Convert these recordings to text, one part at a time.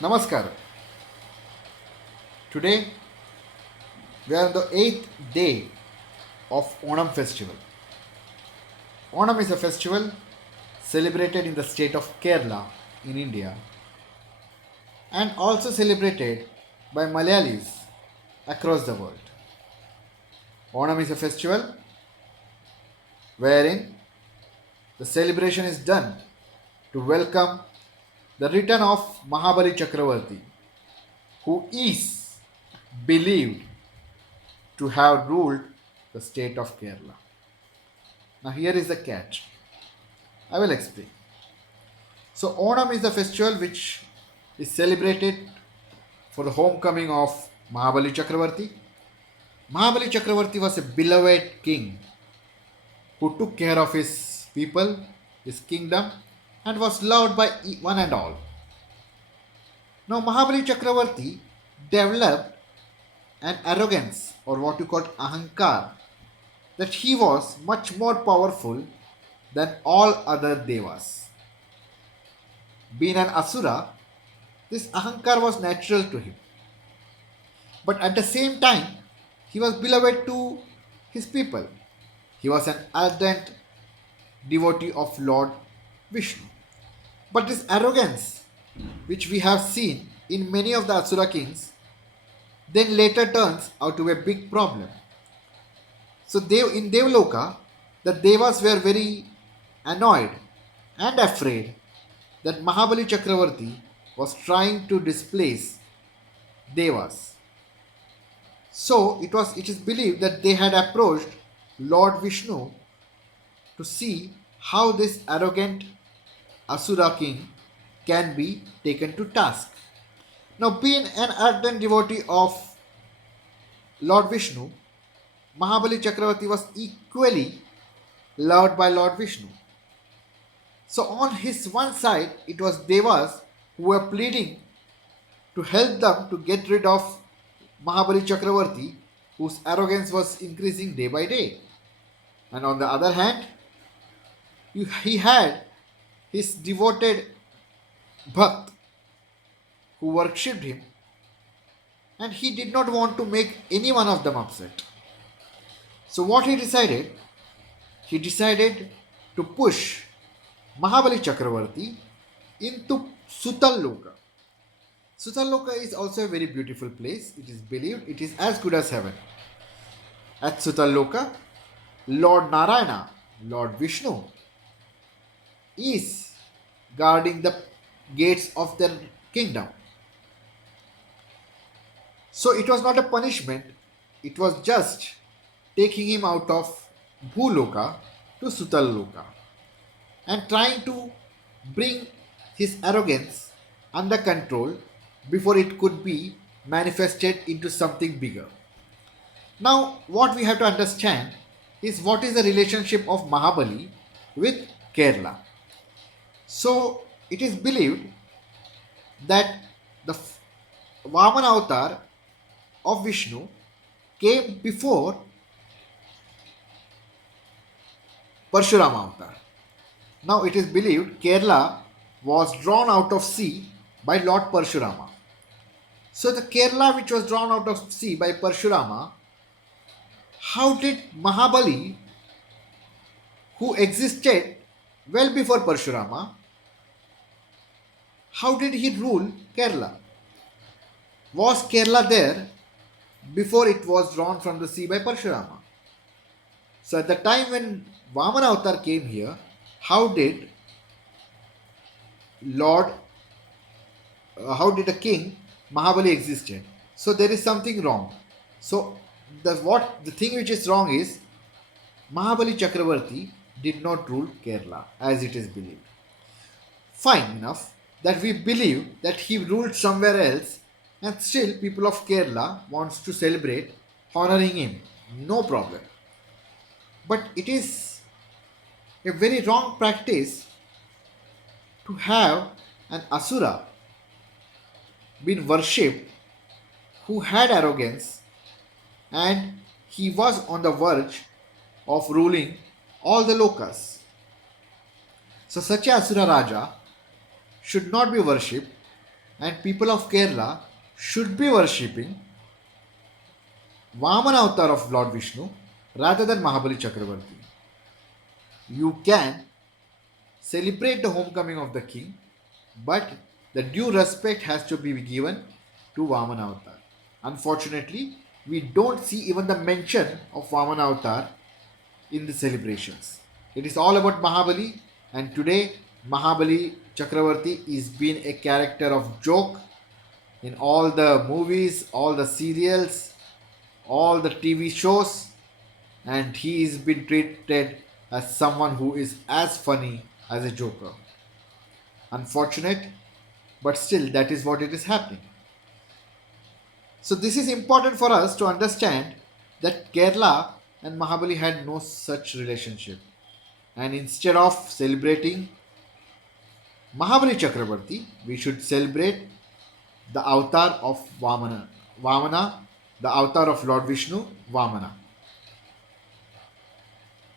Namaskar. Today we are on the eighth day of Onam festival. Onam is a festival celebrated in the state of Kerala in India and also celebrated by Malayalis across the world. Onam is a festival wherein the celebration is done to welcome the return of Mahabali Chakravarti, who is believed to have ruled the state of Kerala. Now, here is the catch. I will explain. So, Onam is the festival which is celebrated for the homecoming of Mahabali Chakravarti. Mahabali Chakravarti was a beloved king who took care of his people, his kingdom, and was loved by one and all. Now, Mahabali Chakravarti developed an arrogance or what you call ahankar, that he was much more powerful than all other devas. Being an asura, this ahankar was natural to him. But at the same time, he was beloved to his people. He was an ardent devotee of Lord Vishnu. But this arrogance, which we have seen in many of the asura kings, then later turns out to be a big problem. So in Devloka, the devas were very annoyed and afraid that Mahabali Chakravarti was trying to displace devas. So it is believed that they had approached Lord Vishnu to see how this arrogant Asura king can be taken to task. Now, being an ardent devotee of Lord Vishnu, Mahabali Chakravarti was equally loved by Lord Vishnu. So, on his one side, it was Devas who were pleading to help them to get rid of Mahabali Chakravarti, whose arrogance was increasing day by day. And on the other hand, he had his devoted Bhakt who worshipped him, and he did not want to make any one of them upset. So, what he decided? He decided to push Mahabali Chakravarti into Sutalloka. Sutalloka is also a very beautiful place. It is believed it is as good as heaven. At Sutalloka, Lord Narayana, Lord Vishnu, is guarding the gates of their kingdom. So it was not a punishment, it was just taking him out of Bhuloka to Sutalloka and trying to bring his arrogance under control before it could be manifested into something bigger. Now, what we have to understand is what is the relationship of Mahabali with Kerala. So, it is believed that the Vaman avatar of Vishnu came before Parshurama avatar. Now, it is believed Kerala was drawn out of sea by Lord Parshurama. So, the Kerala which was drawn out of sea by Parshurama, how did Mahabali, who existed well before Parshurama, how did he rule Kerala? Was Kerala there before it was drawn from the sea by Parshurama? So, at the time when Vamana Avatar came here, how did Lord, how did a king Mahabali existed? So there is something wrong. So the thing which is wrong is Mahabali Chakravarti did not rule Kerala as it is believed. Fine enough that we believe that he ruled somewhere else, and still people of Kerala wants to celebrate honoring him. No problem. But it is a very wrong practice to have an asura been worshipped who had arrogance, and he was on the verge of ruling all the lokas. So such a asura raja should not be worshipped, and people of Kerala should be worshipping Vamana avatar of Lord Vishnu rather than Mahabali Chakravarti. You can celebrate the homecoming of the king, but the due respect has to be given to Vamana avatar. Unfortunately, we don't see even the mention of Vamana avatar in the celebrations. It is all about Mahabali, and today Mahabali Chakravarti is being a character of joke in all the movies, all the serials, all the TV shows, and he is being treated as someone who is as funny as a joker. Unfortunate, but still that is what it is happening. So this is important for us to understand that Kerala and Mahabali had no such relationship. And instead of celebrating Mahabali Chakravarti, we should celebrate the avatar of Vamana, the avatar of Lord Vishnu, Vamana.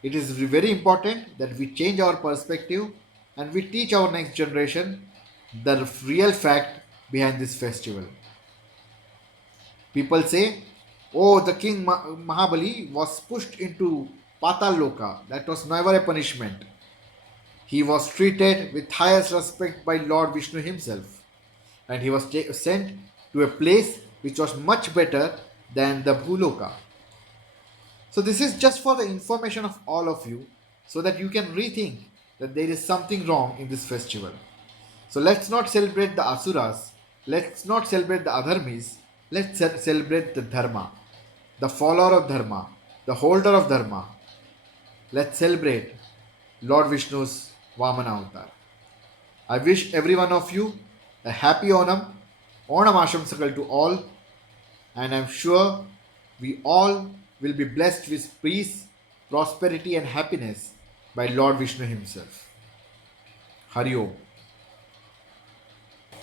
It is very important that we change our perspective and we teach our next generation the real fact behind this festival. People say, oh, the king Mahabali was pushed into Patal Loka. That was never a punishment. He was treated with highest respect by Lord Vishnu himself, and he was sent to a place which was much better than the Bhuloka. So, this is just for the information of all of you so that you can rethink that there is something wrong in this festival. So, let's not celebrate the Asuras, let's not celebrate the Adharmis, let's celebrate the Dharma, the follower of Dharma, the holder of Dharma. Let's celebrate Lord Vishnu's Vamana Avatar. I wish every one of you a happy Onam, Onam Ashamsakal to all, and I'm sure we all will be blessed with peace, prosperity, and happiness by Lord Vishnu Himself. Hari Om.